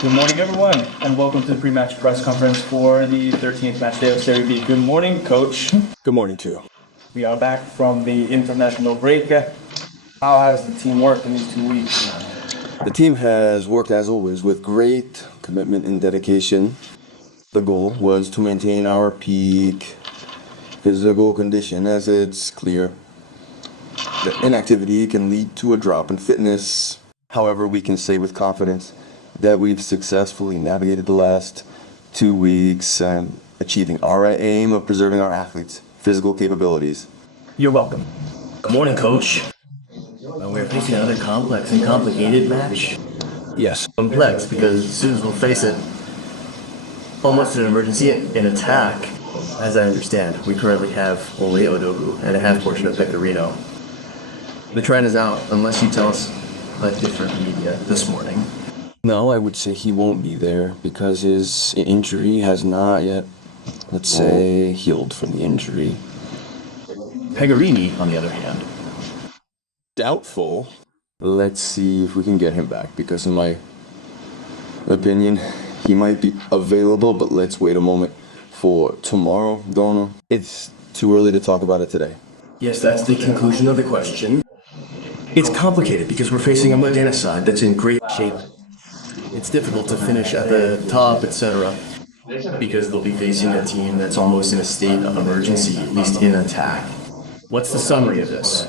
Good morning, everyone, and welcome to the pre-match press conference for the 13th match day of Serie B. Good morning, Coach. Good morning to you. We are back from the international break. How has the team worked in these 2 weeks? The team has worked, as always, with great commitment and dedication. The goal was to maintain our peak physical condition, as it's clear that inactivity can lead to a drop in fitness. However, we can say with confidence that we've successfully navigated the last 2 weeks and achieving our aim of preserving our athletes' physical capabilities. You're welcome. Good morning, Coach. We're facing another complex and complicated match. Yes. Complex because as soon as we'll face it, almost an emergency in attack. As I understand, we currently have only Odogu and a half portion of Pecorino. The trend is out unless you tell us a different media this morning. No, I would say he won't be there because his injury has not yet, let's say, healed from the injury. Pegorini, on the other hand. Doubtful. Let's see if we can get him back because in my opinion, he might be available, but let's wait a moment for tomorrow, Dono. It's too early to talk about it today. Yes, that's the conclusion of the question. It's complicated because we're facing a Modena side that's in great shape. It's difficult to finish at the top, etc. because they'll be facing a team that's almost in a state of emergency, at least in attack. What's the summary of this?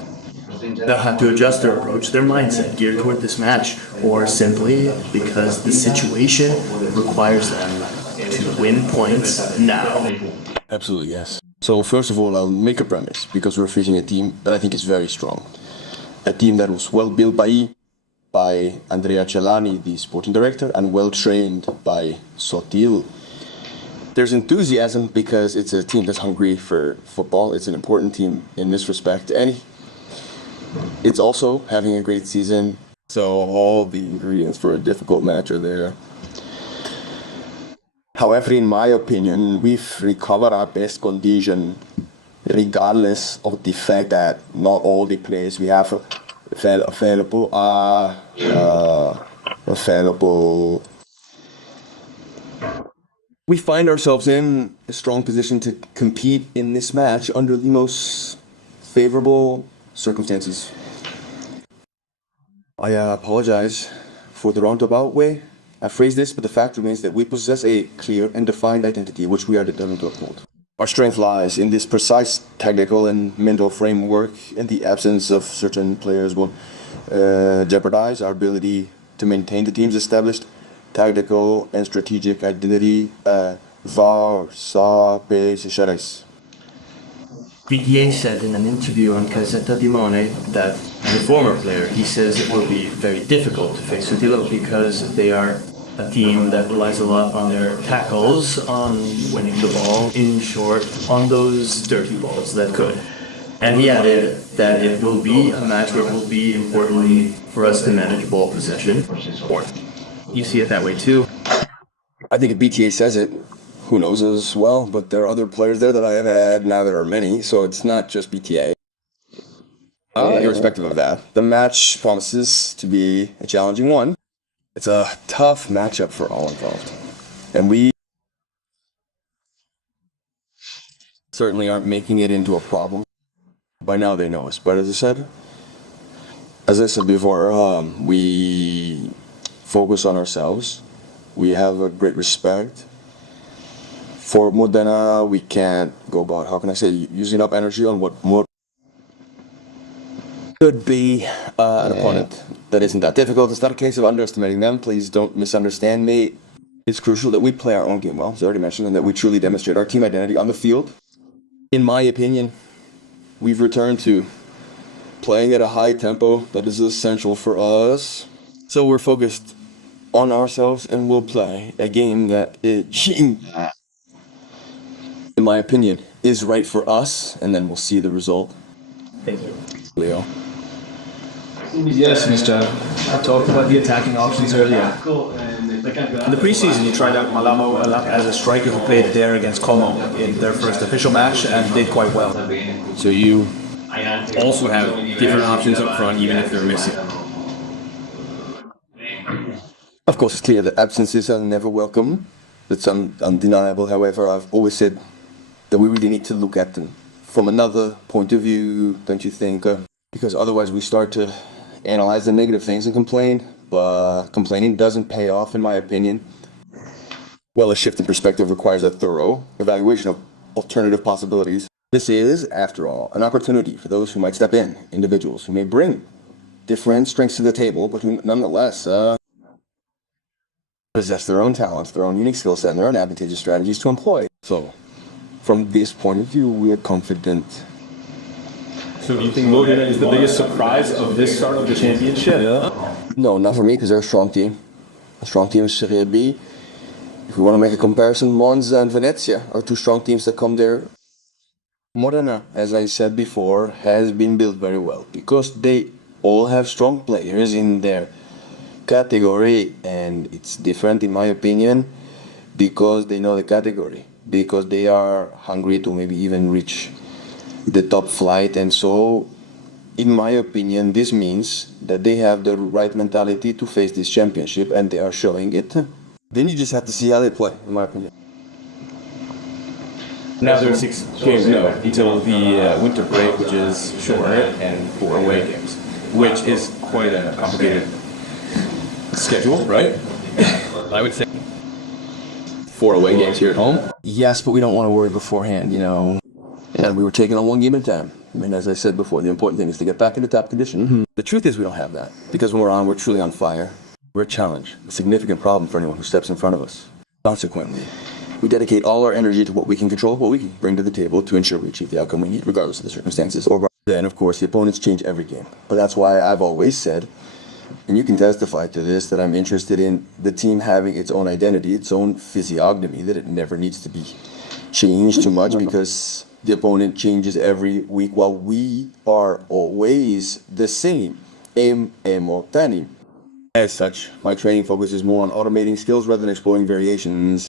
They'll have to adjust their approach, their mindset geared toward this match, or simply because the situation requires them to win points now. Absolutely, yes. So first of all, I'll make a premise because we're facing a team that I think is very strong. A team that was well built by Andrea Celani, the sporting director, and well trained by Sotil. There's enthusiasm because it's a team that's hungry for football. It's an important team in this respect, and it's also having a great season. So all the ingredients for a difficult match are there. However, in my opinion, we've recovered our best condition regardless of the fact that not all the players we have available are available. We find ourselves in a strong position to compete in this match under the most favorable circumstances. I apologize for the roundabout way I phrased this, but the fact remains that we possess a clear and defined identity which we are determined to uphold. Our strength lies in this precise technical and mental framework, and the absence of certain players will jeopardize our ability to maintain the team's established tactical and strategic identity. PTA said in an interview on Casetta di Mone that as a former player, he says it will be very difficult to face Sotilo because they are a team that relies a lot on their tackles, on winning the ball, in short, on those dirty balls that could. And he added that it will be a match where it will be important for us to manage ball possession. You see it that way too? I think if BTA says it, who knows as well, but there are other players there that I have had, now there are many, so it's not just BTA. Irrespective of that, the match promises to be a challenging one. It's a tough matchup for all involved. And we certainly aren't making it into a problem. By now they know us, but as I said before, we focus on ourselves. We have a great respect for Modena. We can't go about, how can I say, using up energy on what could be an opponent that isn't that difficult. It's not a case of underestimating them. Please don't misunderstand me. It's crucial that we play our own game well, as I already mentioned, and that we truly demonstrate our team identity on the field. In my opinion, we've returned to playing at a high tempo that is essential for us. So we're focused on ourselves and we'll play a game that in my opinion, is right for us, and then we'll see the result. Thank you. Leo. Yes, Mr. I talked about the attacking options earlier. In the preseason, you tried out Malamo as a striker who played there against Como in their first official match and did quite well. So you Also have different options up front, even if they're missing. Of course, it's clear that absences are never welcome. That's undeniable. However, I've always said that we really need to look at them from another point of view, don't you think? Because otherwise we start to analyze the negative things and complain, but complaining doesn't pay off, in my opinion. Well, a shift in perspective requires a thorough evaluation of alternative possibilities. This is, after all, an opportunity for those who might step in, individuals who may bring different strengths to the table, but who nonetheless possess their own talents, their own unique skill set, and their own advantageous strategies to employ. So, from this point of view, we are confident. So do you think Modena is the biggest surprise of this start of the championship? Yeah. No, not for me, because they're a strong team. A strong team is Serie B. If we want to make a comparison, Monza and Venezia are two strong teams that come there. Modena, as I said before, has been built very well because they all have strong players in their category, and it's different in my opinion because they know the category, because they are hungry to maybe even reach the top flight, and so in my opinion this means that they have the right mentality to face this championship, and they are showing it. Then you just have to see how they play, in my opinion. Now there's 6 games until the winter break, which is shorter, and 4 away games, which is quite a complicated schedule, right? I would say 4 away games here at home. Yes, but we don't want to worry beforehand, you know. And we were taking on 1 game at a time. I mean, as I said before, the important thing is to get back into top condition. The truth is we don't have that, because when we're on, we're truly on fire. We're a challenge, a significant problem for anyone who steps in front of us. Consequently, we dedicate all our energy to what we can control, what we can bring to the table to ensure we achieve the outcome we need, regardless of the circumstances. Then, of course, the opponents change every game. But that's why I've always said, and you can testify to this, that I'm interested in the team having its own identity, its own physiognomy, that it never needs to be changed too much because the opponent changes every week while we are always the same. As such, my training focuses more on automating skills rather than exploring variations.